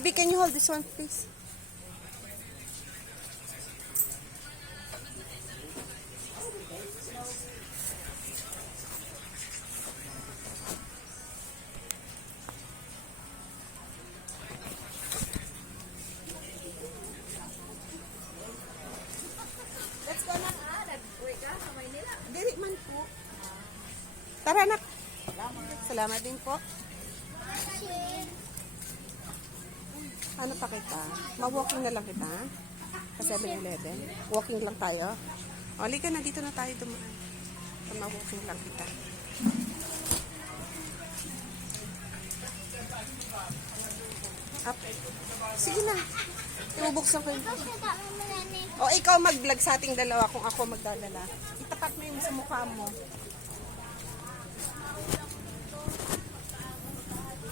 Baby, can you hold this one, please? Let's go na. Nag-uwi ka sa Maynila. Dili man po. Tara, anak. Salamat din po. Ano pa kita? Ma-walking na lang kita? Sa 7-Eleven? Walking lang tayo? O, halika na. Dito na tayo dumaan. Ma-walking lang kita. Up. Sige na. Ibubuksan ko yun. O, ikaw mag-vlog sa ating dalawa kung ako magdadala. Itapat mo yung sa mukha mo.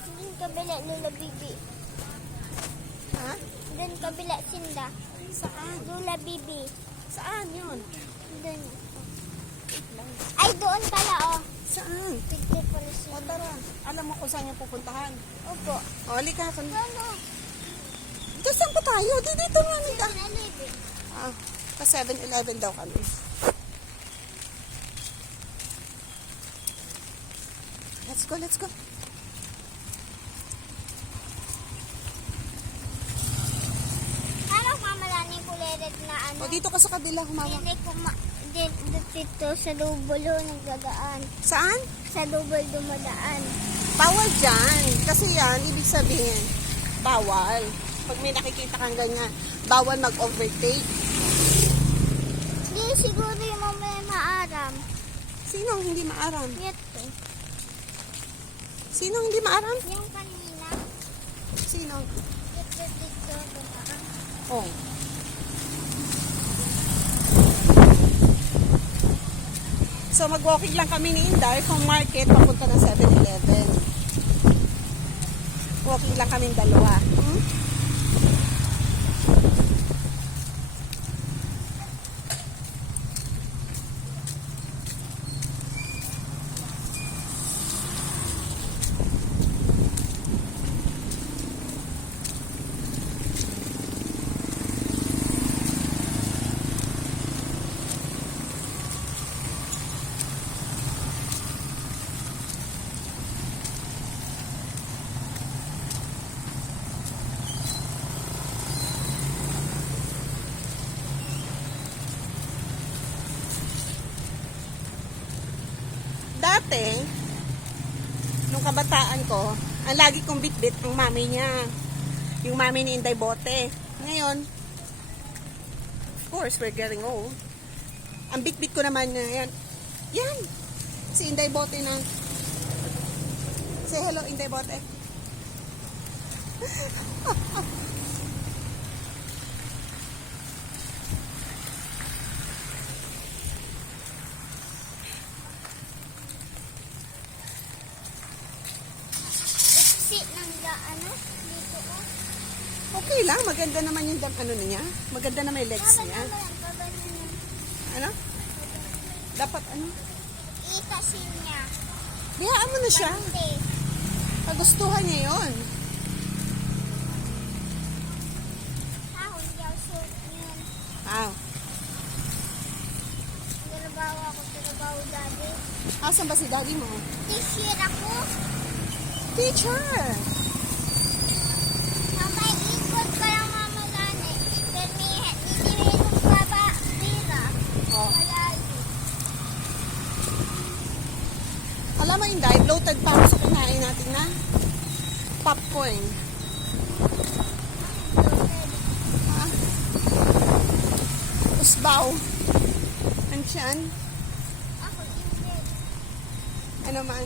Doon kabila nila bibi. Ha? Doon kabila sinda. Saan? Lula bibi. Saan yun? Doon. Ay, doon pala oh. Saan? Tignan pala O, sinda. tara. Alam mo kung saan yung pupuntahan. Opo. O, halika. Ano? Dito saan pa tayo? Dito nga nila. Nalibi. Ah, sa 7-Eleven daw kami. Let's go, let's go. Ano mamalaning kulay red na ano? O, dito ka sa kabila humawak. Hindi ko dito sa dubulo nagdadaan. Saan? Sa dubol dumadaan. Bawal dyan. Kasi yan, ibig sabihin, bawal. Pag may nakikita kang ganyan, bawal mag-overtake. Hindi siguro yung mamaya maaram. Sinong hindi maaram? Ito. Sinong hindi maaram? Yung kanina. Sino? Dito dumaan. Oh. So, mag-walking lang kami ni Inday from market papunta ng 7-Eleven. Walking lang kaming dalawa. Hmm? Dati, nung kabataan ko, ang lagi kong bitbit ang mami niya. Yung mami ni Inday Bote. Ngayon, of course, we're getting old. Ang bitbit ko naman na yan. Yan! Si Inday Bote na. Say hello, Inday Bote. Exit ng ano? Dito oh. Okay lang, maganda naman yung ano niya. Maganda na may legs niya. Ano? Dapat ano? Itasin niya. Biyaan mo na siya. Bante. Kagustuhan niya yun. Ahon daw suot yun. Wow. Trabaho ako, trabaho dati. Asan ba si daddy mo? Teacher ako. Teacher! May ikot pa lang mama gani. Pero hindi yung baba dira. Oh. Malayo. Alam mo Inday, bloated pa ako sa kinain natin na popcorn. Ha? Usbaw. Ang tiyan. Ako hindi. Ano man.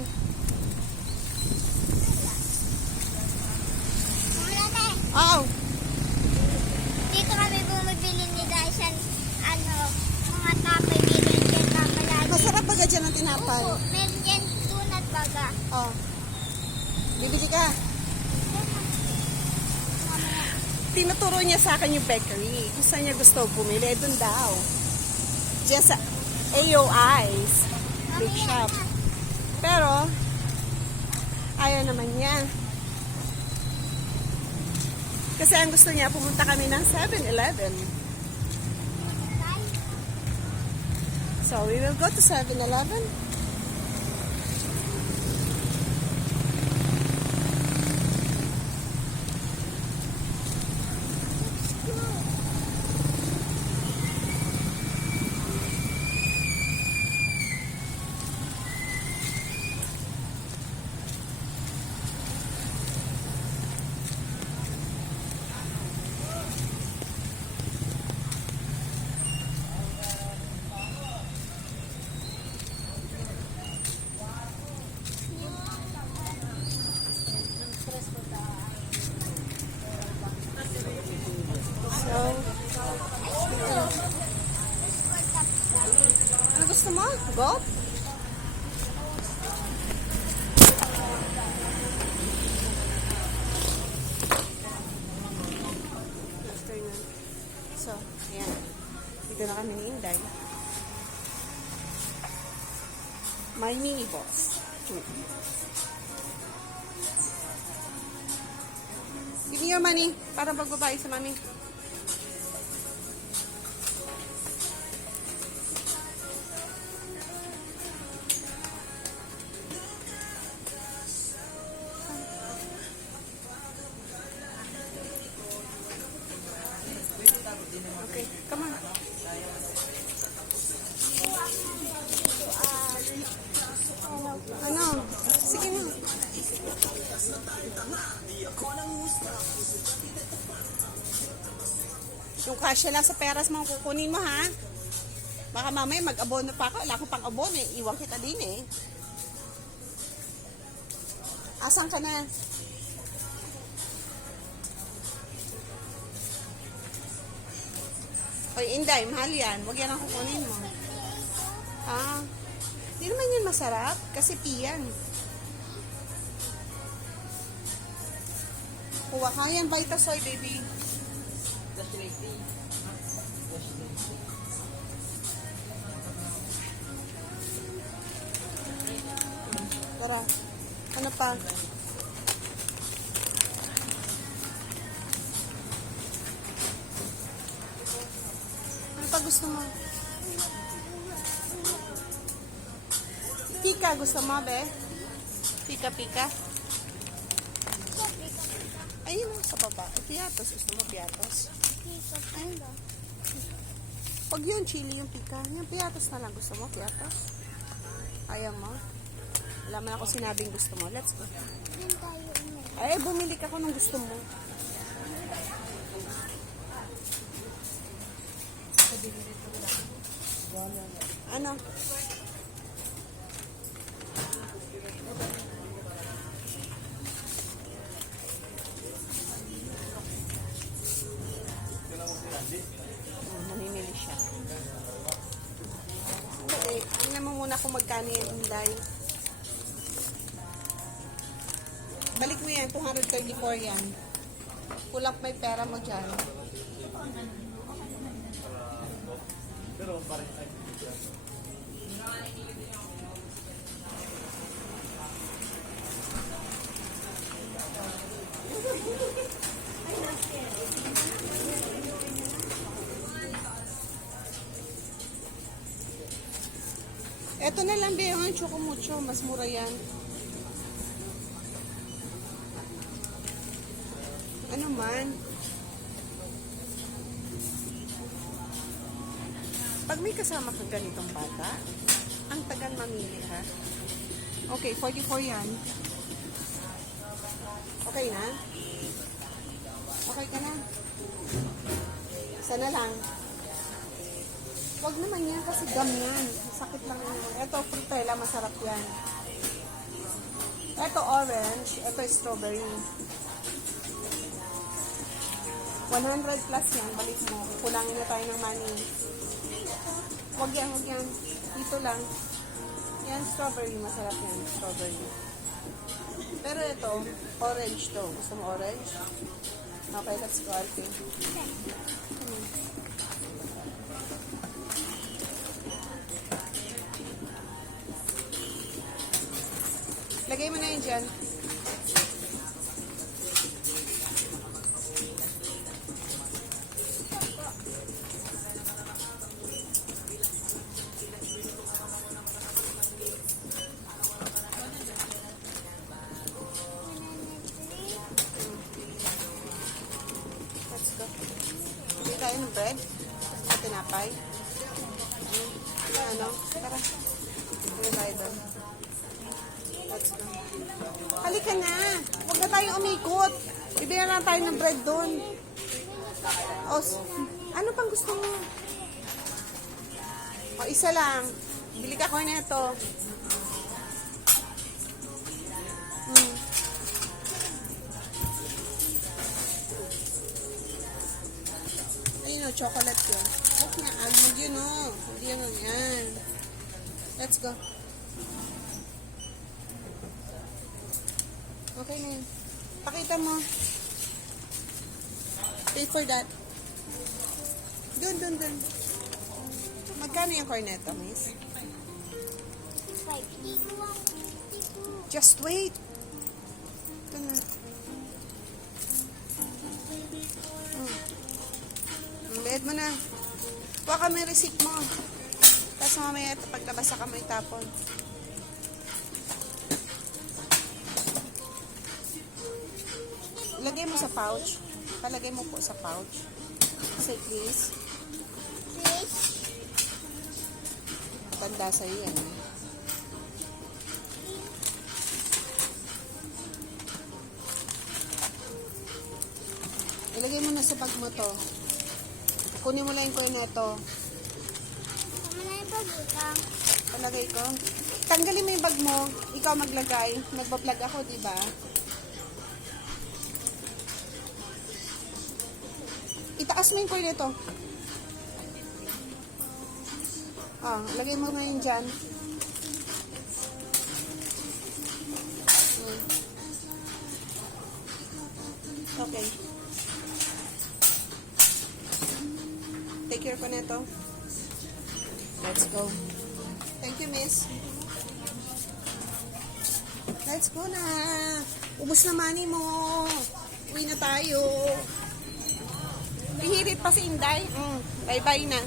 Wala na eh. Oh, Dito kami bumibili ni Dyson, mga tapay meron dyan na malalim. masarap baga dyan ang tinapay. Opo, meron dyan tunat baga. Oh. Bibili ka. Mamaya. Tinuturo niya sa akin yung bakery. Kung saan niya gusto bumili, doon daw. Diyan sa AOI's big Mamaya shop. na. Pero, ayaw naman niya. Kasi ang gusto niya, pumunta kami ng 7-Eleven. So, we will go to 7-Eleven. So, ano gusto mo? Go? Afternoon. So, ayan. Dito na kami ni Inday. My mini box. Give me your money para pagbabayad sa mami. Okay, come on. Ano? Sige na. Yung kasya lang sa peras mo, kukunin mo ha. Baka mamaya mag-abono pa ako. Wala ko pang abono eh. Iwan kita din eh. Asan ka na? Oy, Inday, mahal yan. Huwag yan ang kukunin mo. Ah, hindi naman yan masarap. Kasi piyan. Kuha ka yan, Vitasoy, baby. Tara. Ano pa? Ano pa gusto mo? Pika gusto mo, be? Pika-pika? Ayun mo, sa baba. Piatos. Gusto mo piatos? Ayun ba? Pag yun, chili yung pika. Yung piatos na lang. Gusto mo piatos? Ayaw mo? Wala man ako sinabing gusto mo. Let's go. Ay, bumili ka kung gusto mo. Ano? Namimili siya. Okay, tingnan mo muna kung magkano yung Inday. Balik mo yan, 234 yan. Pull up may pera mo dyan. Eto na lang, be, yung choco mucho. Mas mura yan. Ano man? Pag may kasama kang ganitong bata, ang tagal mamili, ha? Okay, 44 yan. Okay na? Okay ka na? Isa na lang. Huwag naman yan kasi gum yan. Sakit lang yan. Ito, frutella, masarap yan. Ito, orange. Ito, strawberry. 100 plus yan. Balik mo. Kulangin na tayo ng money. Huwag yan, huwag yan. Dito lang. Yan, strawberry. Masarap yan. Strawberry. Pero ito, orange to. Gusto mo orange? Okay, let's go. Okay. Lagay mo na yun dyan. Tayo ng bread. At tinapay. Ano? Tara. Ano tayo doon? Let's go. Halika na. Huwag na tayong umikot. Bibigyan lang tayo ng bread doon. O, ano pang gusto mo? O, isa lang. Bili ka cornetto. Ayun o, chocolate yun. Huwag na, almond yun o. Hindi yun o, yan. Let's go. Okay na yun. Pakita mo. Pay for that. Dun. Magkano yung cornetto, miss? 52. Just wait. Ito na. Bayad mo na. Kuha kami receipt mo. Tapos mamaya paglabas sa kamay tapon. Lagay mo sa pouch. Palagay mo po sa pouch. Say please. Please. Tanda sa'yo yan. Ilagay mo na sa bag mo to. Kunin mo lang yung coin na to. Tama na yung pag-utang. Palagay ko. Tanggalin mo yung bag mo. Ikaw maglagay. Nagbablog ako, di ba? Itaas mo yung coin nito. Lagay mo na yun dyan. Okay. Take care ko nito. Let's go. Thank you, miss. Let's go na. Ubus na money mo. Uwi na tayo. Hihirit pa si Inday. Bye-bye na.